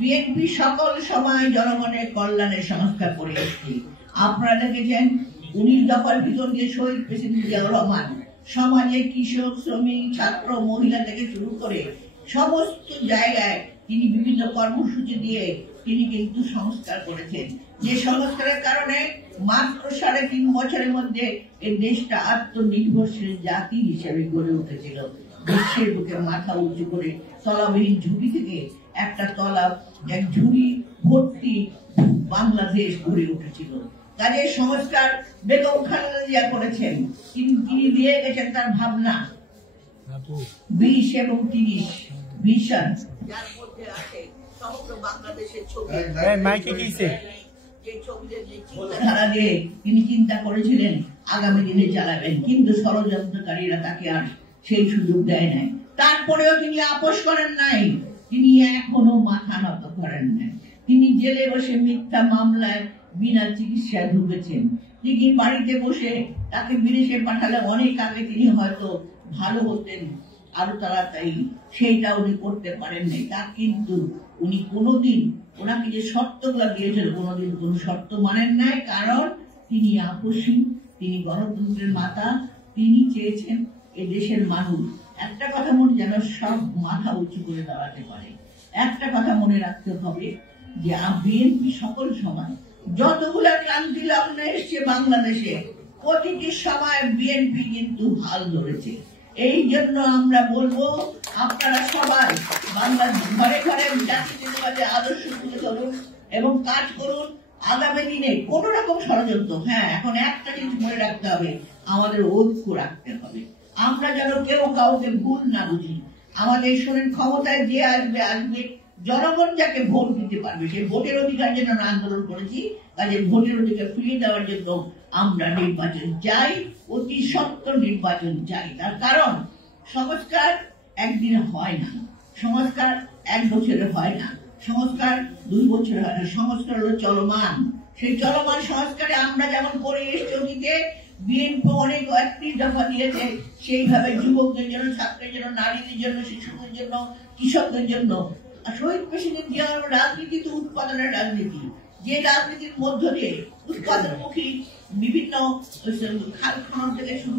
BNP সকল সময় জনগণের কল্যাণের সংস্কার করে এসেছে। আপনারা দেখেছেন 19 দফার ভিতর দিয়ে শহীদ প্রেসিডেন্ট জিয়াউর রহমান সমাজে কৃষক, শ্রমিক, ছাত্র, মহিলা থেকে শুরু করে সমস্ত জায়গায় তিনি বিভিন্ন কর্মসূচি দিয়ে তিনি কিন্তু সংস্কার করেছেন। যে সংস্কারের কারণে মাত্র 3.5 বছরের মধ্যে এই দেশটা আত্মনির্ভরশীল জাতি হিসেবে গড়ে উঠেছিল। বিশ্বের বুকে মাথা উঁচু করে তলাবিহীন ঝুড়ি থেকে একটা এক ঝুড়ি ভর্তি বাংলাদেশ গড়ে উঠেছিল। কাজের সংস্কার বেগম খালেদা জিয়া করেছেন। তিনি দিয়ে গেছেন তার ভাবনা 20 এবং 30 ভিশন, যার মধ্যে আছে সমগ্র বাংলাদেশের ছবি। যে ছবিদের চিন্তাধারা দিয়ে তিনি চিন্তা করেছিলেন আগামী দিনে চালাবেন, কিন্তু ষড়যন্ত্রকারীরা তাকে আর সেই সুযোগ দেয় নাই। তারপরেও তিনি আপোষ করেন নাই, তিনি এখনো মাথা নত করেন নাই। তিনি জেলে বসে মিথ্যা মামলায় বিনা চিকিৎসায় ঢুকেছেন। তিনি বাড়িতে বসে তাকে বিদেশে পাঠালে অনেক আগে তিনি হয়তো ভালো হতেন আরো তাড়াতাড়ি, সেইটা উনি করতে পারেন নাই। তা কিন্তু উনি কোনোদিন ওনাকে যে শর্তগুলো দিয়েছেন কোনোদিন কোন শর্ত মানেন নাই, কারণ তিনি আপোষী, তিনি গণতন্ত্রের মাতা। তিনি চেয়েছেন এ দেশের মানুষ একটা কথা মনে যেন সব মাথা উঁচু করে দাঁড়াতে পারে। একটা কথা মনে রাখতে হবে যে বিএনপি সকল সময় যতগুলা ক্রান্তি লগ্ন এসছে বাংলাদেশে প্রতিটি সময় বিএনপি কিন্তু হাল ধরেছে। এই জন্য আমরা বলবো আপনারা সবাই বাংলা ঘরে ঘরে জাতীয়তাবাদী আদর্শ তুলে ধরুন এবং কাজ করুন। আগামী দিনে কোন রকম ষড়যন্ত্র, এখন একটা জিনিস মনে রাখতে হবে, আমাদের ঐক্য রাখতে হবে। আমরা যেন কেউ কাউকে ভুল না বুঝি। আমাদের শরীর ক্ষমতায় যে আসবে জনগণ যাকে ভোট দিতে পারবে সেই ভোটের অধিকার জন্য আমরা আন্দোলন করেছি। কাজে ভোটের অধিকার ফিরিয়ে দেওয়ার জন্য আমরা নির্বাচন চাই, অতি সত্ত্বর নির্বাচন চাই। তার কারণ সংস্কার একদিনে হয় না, সংস্কার 1 বছরে হয় না, সংস্কার 2 বছরে হয় না। সংস্কার হলো চলমান। সেই চলমান সংস্কারে আমরা যেমন করে এসেছি অতীতে, বিএনপি অনেক 31 দফা দিয়েছে, সেইভাবে যুবকদের জন্য, ছাত্রদের জন্য, নারীদের জন্য, শিশুদের জন্য, কৃষকদের জন্য। শহীদ প্রেসিডেন্ট জিয়াউর রাজনীতি তো উৎপাদনের রাজনীতি, যে রাজনীতির মধ্য দিয়ে উৎপাদনমুখী বিভিন্ন খাল খনন থেকে শুরু